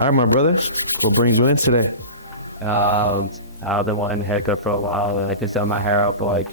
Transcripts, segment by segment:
All right, my brother. What brings you in today? I've been wanting a haircut for a while, and I just done my hair up like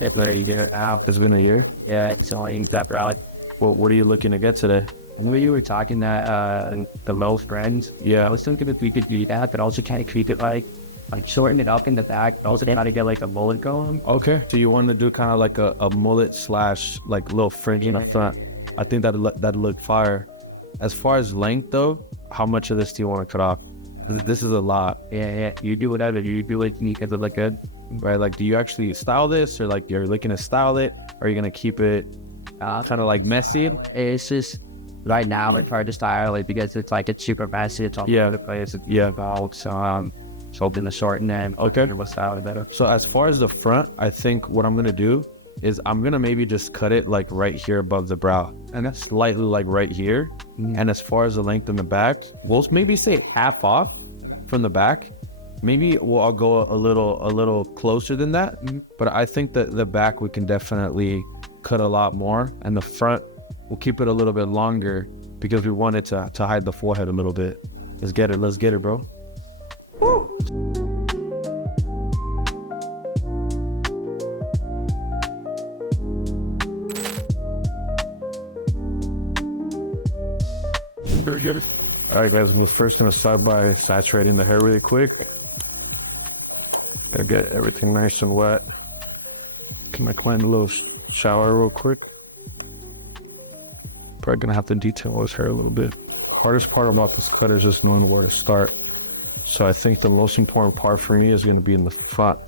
it's been a year now. It's been a year. Yeah, it's only that route. What are you looking to get today? When you were talking that the low friends, Yeah. I was thinking if we could do that, but also kind of keep it like shorten it up in the back, but also try to get like a mullet going. Okay. So you want to do kind of like a mullet slash like little fringe in the front. I think that'd look fire. As far as length though, how much of this do you want to cut off? This is a lot. Yeah. You do whatever. You do it because it look good. Right? Like, do you actually style this, or like you're looking to style it, or are you gonna keep it kind of like messy? It's just right now it's hard to style it because it's like it's super messy. It's all over the place. Yeah. Involved. So hoping to shorten it. Okay. What's style better? So as far as the front, I think what I'm gonna do is I'm gonna maybe just cut it like right here above the brow, and that's slightly like right here. And as far as the length in the back, we'll maybe say half off from the back. Maybe I'll go a little closer than that. But I think that the back we can definitely cut a lot more, and the front we'll keep it a little bit longer because we want it to hide the forehead a little bit. Let's get it, bro. Woo! All right, guys, we're first gonna start by saturating the hair really quick. Gotta get everything nice and wet. Can I clean a little shower real quick? Probably gonna have to detail his hair a little bit. Hardest part about this cut is just knowing where to start. So I think the most important part for me is gonna be in the front.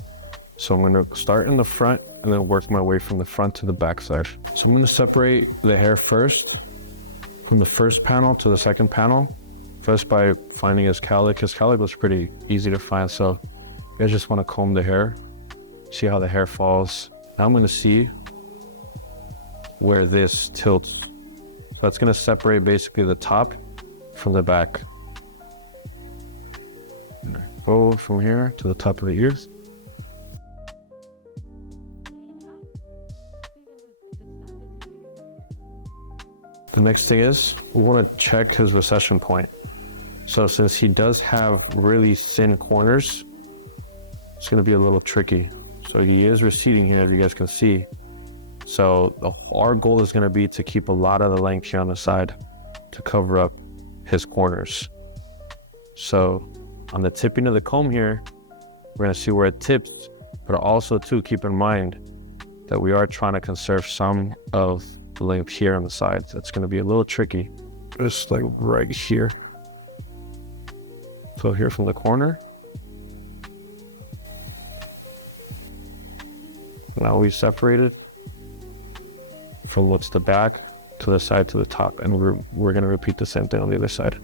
So I'm gonna start in the front and then work my way from the front to the back side. So I'm gonna separate the hair first, from the first panel to the second panel, first by finding his cowlick. His cowlick was pretty easy to find, so you guys just want to comb the hair, see how the hair falls. Now I'm going to see where this tilts. So that's going to separate basically the top from the back. And I go from here to the top of the ears. The next thing is we want to check his recession point. So since he does have really thin corners, it's going to be a little tricky. So he is receding here, if you guys can see. So our goal is going to be to keep a lot of the length here on the side to cover up his corners. So on the tipping of the comb here, we're going to see where it tips, but also too keep in mind that we are trying to conserve some of the length here on the sides. That's going to be a little tricky. Just like right here. So here from the corner. Now we separated from what's the back to the side to the top, and we're going to repeat the same thing on the other side.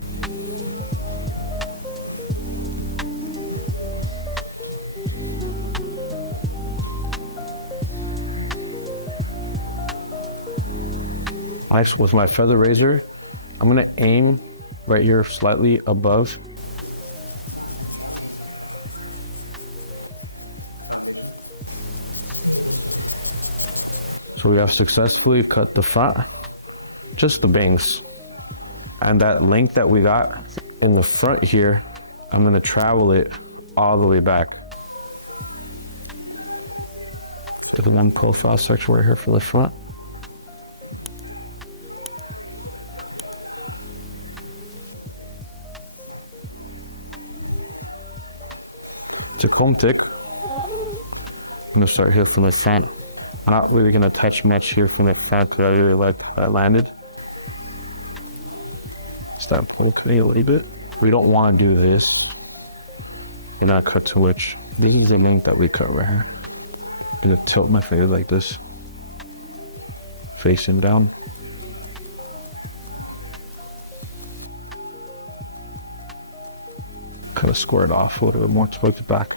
With my feather razor, I'm going to aim right here slightly above. So we have successfully cut the front, just the bangs. And that length that we got in the front here, I'm going to travel it all the way back. To the one profile section right here for the front. It's a comb tick. I'm gonna start here from the center. I'm not really gonna touch much here from the center. I really like that landed. Stop opening a little bit. We don't want to do this and not cut too much. This is the length that we cut right here. I'm gonna tilt my finger like this, facing down. Kind of square it off a little bit more towards the back.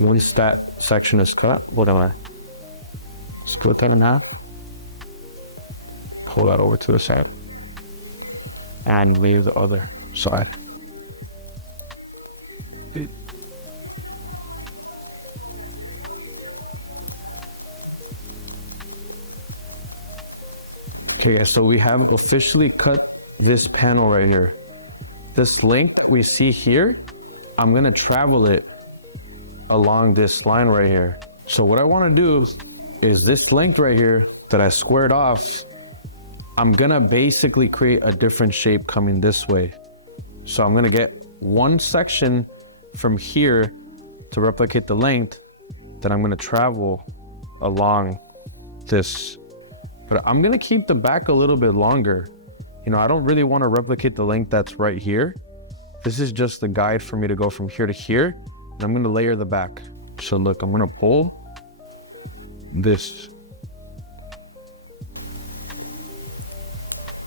Once that section is cut, what do I split that in half? Pull that over to the side and leave the other side. Okay, so we have officially cut this panel right here. this length we see here, I'm gonna travel it along this line right here. So what I wanna do is this length right here that I squared off, I'm gonna basically create a different shape coming this way. So I'm gonna get one section from here to replicate the length, then I'm gonna travel along this. But I'm gonna keep the back a little bit longer. You know, I don't really wanna replicate the length that's right here. This is just the guide for me to go from here to here, and I'm gonna layer the back. So look, I'm gonna pull this.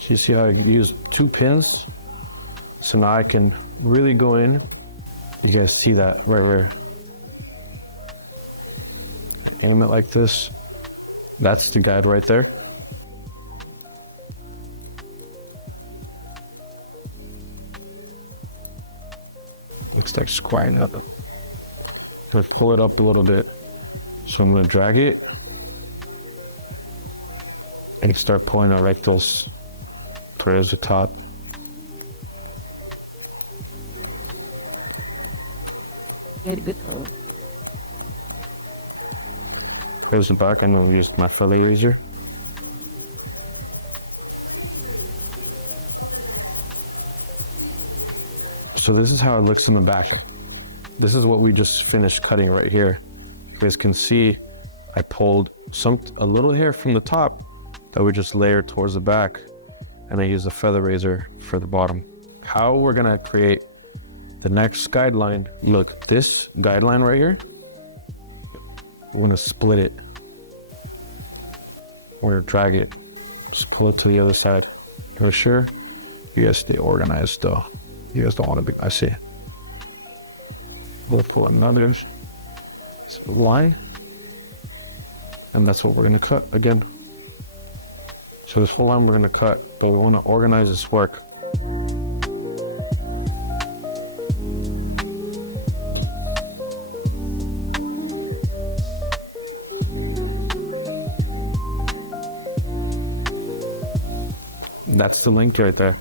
You see how I use 2 pins? So now I can really go in. You guys see that right there. Aim it like this. That's the guide right there. Looks like squaring up. Let's pull it up a little bit. So I'm gonna drag it and start pulling our rectals towards the top. There's the back, and we'll use my fillet razor. So this is how it looks in the back. This is what we just finished cutting right here. You guys can see I pulled a little hair from the top that we just layered towards the back, and I used a feather razor for the bottom. How we're gonna create the next guideline. Look, this guideline right here, we're gonna split it. We're gonna drag it. Just pull it to the other side. For sure. You guys stay organized though. You guys don't want to be, I see. Go for another line. And that's what we're gonna cut again. So this full line we're gonna cut, but we wanna organize this work. That's the link right there.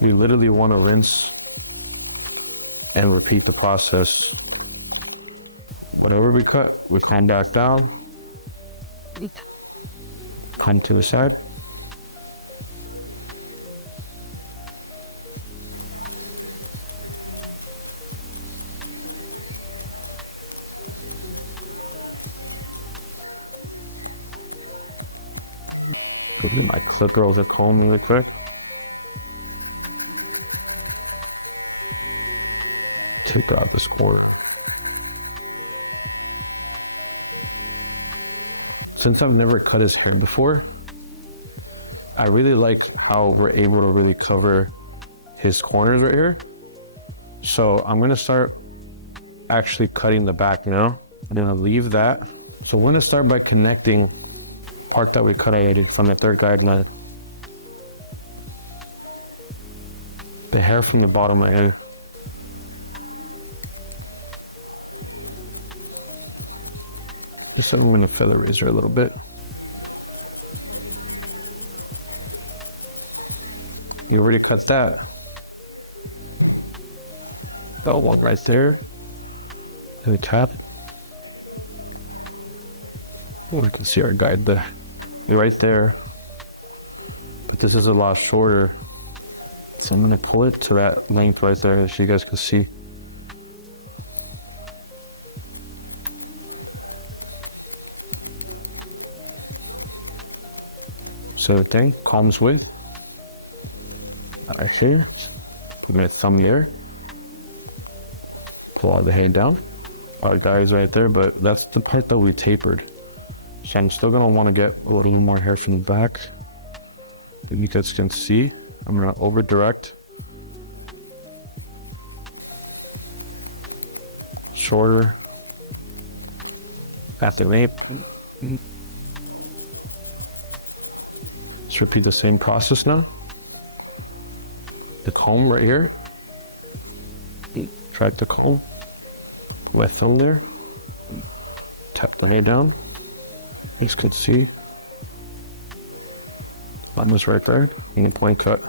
You literally want to rinse and repeat the process. Whatever we cut, we hand that down, hand to the side. My girls are calling me real quick. Take out this cord. Since I've never cut his hair before, I really like how we're able to really cover his corners right here. So I'm gonna start actually cutting the back, you know? I'm gonna leave that. So we're gonna start by connecting part that we cut out from the third guideline. The hair from the bottom right here. Just I'm going to feather razor a little bit. You already cut that. That'll walk right there. To the top. Oh, we can see our guide there. Right there. But this is a lot shorter. So I'm going to pull it to that length right there so you guys can see. So the thing comes with, I see, we're going to thumb here. Pull all the hair down. Our guide's right there, but that's the part that we tapered. I'm still gonna want to get a little more hair from the back. And you guys can see, I'm gonna over direct. Shorter. Faster length. Let's repeat the same process now. the comb right here. Drag the comb with fill there. Tap the hair down. You can see. Almost right there. And point cut.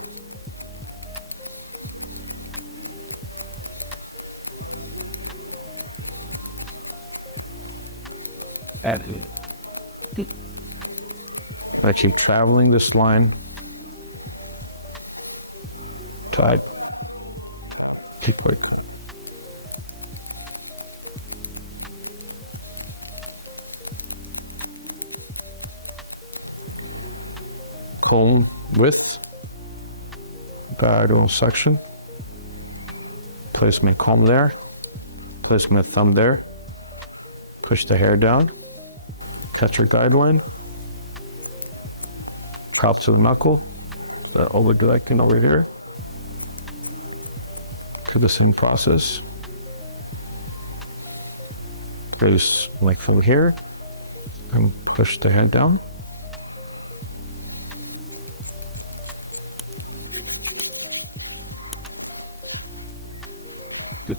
And let you traveling this line. Try. Kick right. Comb width. Diagonal section. Place my comb there. Place my thumb there. Push the hair down. Touch your guideline. Cross to the knuckle. The overdirecting over here. To the same process. Goes like from here. And push the head down. Good.